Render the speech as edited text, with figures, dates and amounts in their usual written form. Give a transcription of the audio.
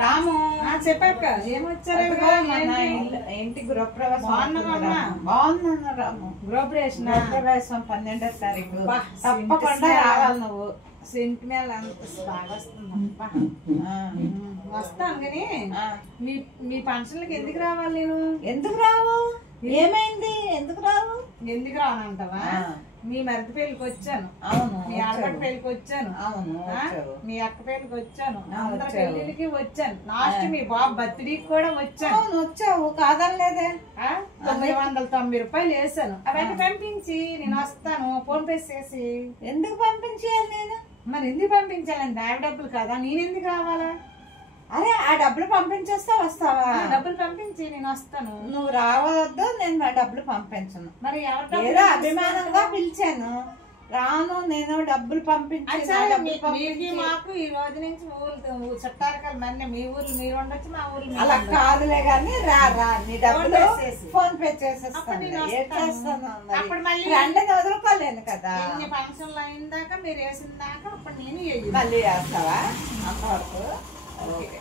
రాము చెప్పాక ఏమొచ్చారు ఇంటి గృహప్రవేశం బాగుందన్న రాము. గృహప్రవేశం 12వ తారీఖు తప్పకుండా రావాలి నువ్వు. సెంట్ మేళ బాగా వస్తుంది. వస్తాను కానీ మీ ఫంక్షన్లకి ఎందుకు రావాలి నేను? ఎందుకు రావు? ఏమైంది? ఎందుకు రావు? ఎందుకు రానంటావా? మీ మరిది పెళ్లికి వచ్చాను. అవును. మీ ఆడపడి పెళ్లికి వచ్చాను. అవును. మీ అక్క పెళ్లికి వచ్చాను. అందరి పెళ్లికి వచ్చాను. లాస్ట్ మీ బాబు బర్త్డేకి కూడా వచ్చాను. అవును వచ్చావు కాదనలేదే. 990 రూపాయలు వేసాను. అవన్నీ పంపించి నేను వస్తాను. ఫోన్ పే చేసి. ఎందుకు పంపించేయాలి నేను? మరి ఎందుకు పంపించాలండి? ఆ డబ్బులు కదా, నేను ఎందుకు రావాలా? అరే ఆ డబ్బులు పంపించేస్తా వస్తావా? డబ్బులు పంపించి నేను వస్తాను. నువ్వు రావద్దు, నేను ఆ డబ్బులు పంపించను. మరి ఏదో అభిమానంగా పిలిచాను, రాను. నేను డబ్బులు పంపించి మాకు ఈ రోజు నుంచి ఊరు చుట్టారకాలు మరి మీ ఊర్లు మీరు ఉండొచ్చు, మా ఊర్లు అలా కాదులే గాని రా రా, నీ డబ్బులు ఫోన్ పే చేసేస్తాను. అప్పుడు మళ్ళీ రెండుని వదులుకోలేను కదా. ఫంక్షన్లు అయిన దాకా మీరు వేసిన దాకా అప్పుడు నేను మళ్ళీ వేస్తావా అంతవరకు? ఓకే.